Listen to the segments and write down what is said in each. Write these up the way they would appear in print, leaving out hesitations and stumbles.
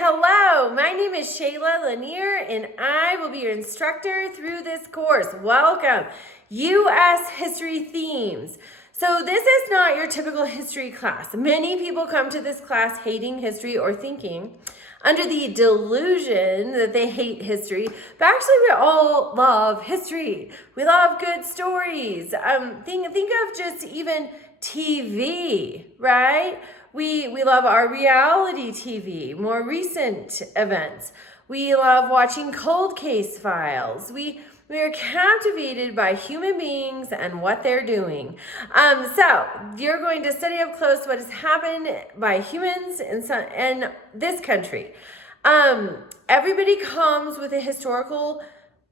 hello. My name is Shayla Lanier, and I will be your instructor through this course. Welcome. U.S. History Themes. So this is not your typical history class. Many people come to this class hating history or thinking under the delusion that they hate history, but actually we all love history. We love good stories. Think of just even TV, right? We love our reality TV, more recent events. We love watching cold case files. We are captivated by human beings and what they're doing. So you're going to study up close what has happened by humans in this country. Everybody comes with a historical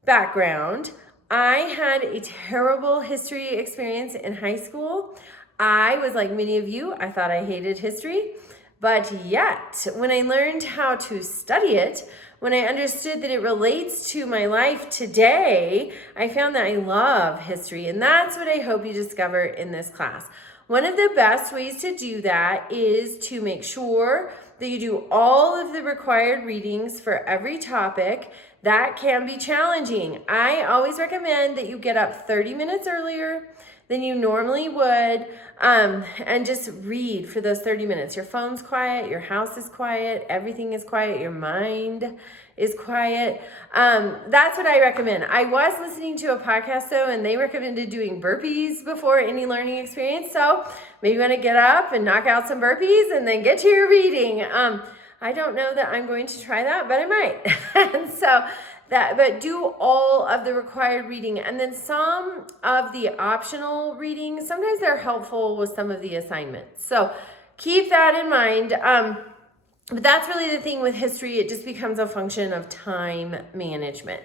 background. I had a terrible history experience in high school. I was like many of you, I thought I hated history, but yet when I learned how to study it, when I understood that it relates to my life today, I found that I love history, and that's what I hope you discover in this class. One of the best ways to do that is to make sure that you do all of the required readings for every topic. That can be challenging. I always recommend that you get up 30 minutes earlier than you normally would, and just read for those 30 minutes. Your phone's quiet, your house is quiet, everything is quiet, your mind is quiet. That's what I recommend. I was listening to a podcast though, and they recommended doing burpees before any learning experience. So maybe you want to get up and knock out some burpees and then get to your reading. I don't know that I'm going to try that, but I might. And so but do all of the required reading, and then some of the optional reading. Sometimes they're helpful with some of the assignments. So keep that in mind. But that's really the thing with history. It just becomes a function of time management.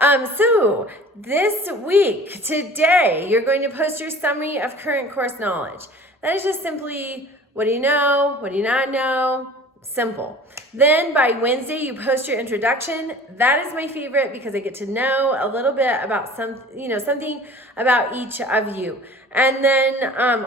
So this week, today, you're going to post your summary of current course knowledge. That is just simply, what do you know? What do you not know? Simple. Then by Wednesday, you post your introduction. That is my favorite because I get to know a little bit about something about each of you. And then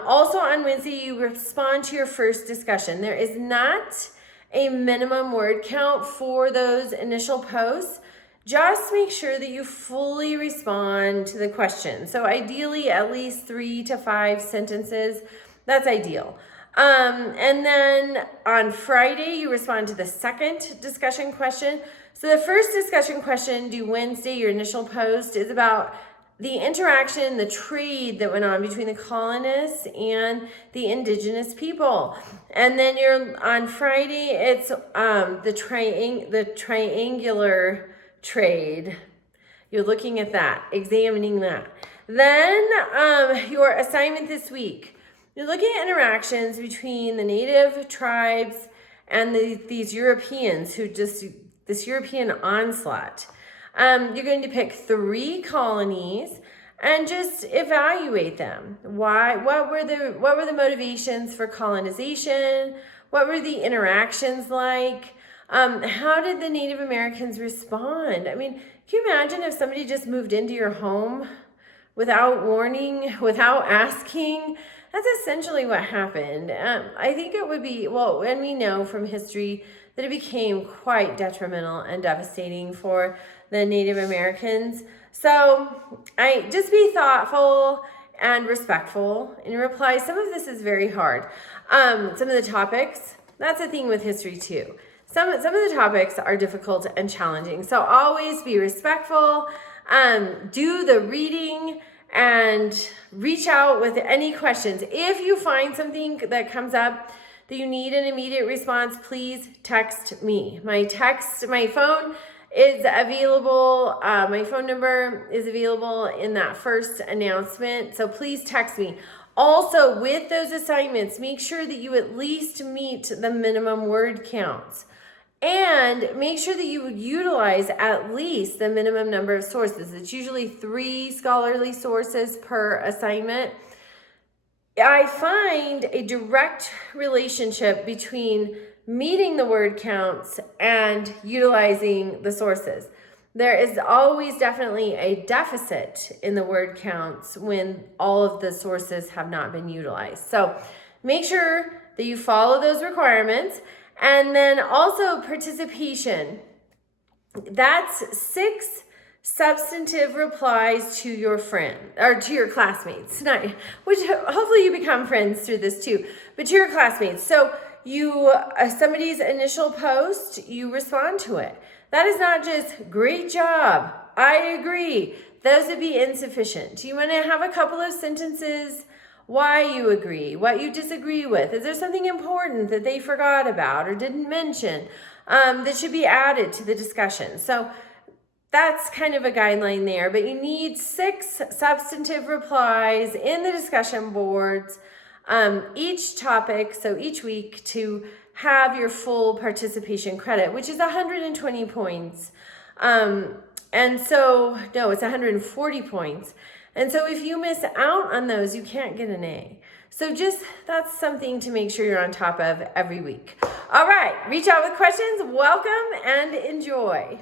also on Wednesday, you respond to your first discussion. There is not a minimum word count for those initial posts. Just make sure that you fully respond to the question. So ideally, at least 3 to 5 sentences. That's ideal. And then on Friday, you respond to the second discussion question. So the first discussion question due Wednesday, your initial post, is about the interaction, the trade that went on between the colonists and the indigenous people. And then on Friday, it's the triangular trade. You're looking at that, examining that. Then your assignment this week. You're looking at interactions between the native tribes and these Europeans this European onslaught. You're going to pick 3 colonies and just evaluate them. Why? What were the motivations for colonization? What were the interactions like? How did the Native Americans respond? I mean, can you imagine if somebody just moved into your home without warning, without asking? That's essentially what happened. I think it would be, and we know from history that it became quite detrimental and devastating for the Native Americans. So just be thoughtful and respectful in your reply. Some of this is very hard. Some of the topics, that's a thing with history too. Some of the topics are difficult and challenging. So always be respectful, do the reading, and reach out with any questions. If you find something that comes up that you need an immediate response, please text me. My phone is available. My phone number is available in that first announcement. So please text me. Also, with those assignments, make sure that you at least meet the minimum word counts. And make sure that you utilize at least the minimum number of sources. It's usually 3 scholarly sources per assignment. I find a direct relationship between meeting the word counts and utilizing the sources. There is always definitely a deficit in the word counts when all of the sources have not been utilized. So make sure that you follow those requirements. And then also participation. That's 6 substantive replies to your friend or to your classmates tonight, which hopefully you become friends through this too, but to your classmates. So you, somebody's initial post, you respond to it. That is not just great job, I agree. Those would be insufficient. You want to have a couple of sentences, why you agree, what you disagree with. Is there something important that they forgot about or didn't mention that should be added to the discussion? So that's kind of a guideline there, but you need 6 substantive replies in the discussion boards each topic, so each week, to have your full participation credit, which is 120 points. And so, no, it's 140 points. And so if you miss out on those, you can't get an A. So just, that's something to make sure you're on top of every week. All right, reach out with questions, welcome, and enjoy.